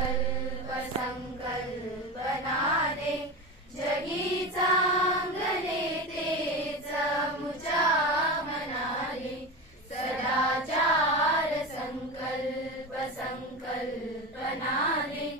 संकल्प संकल्पनाने जगी चांगले तेच मुच्या मनाले सदाचार संकल्प संकल्पनाने जगी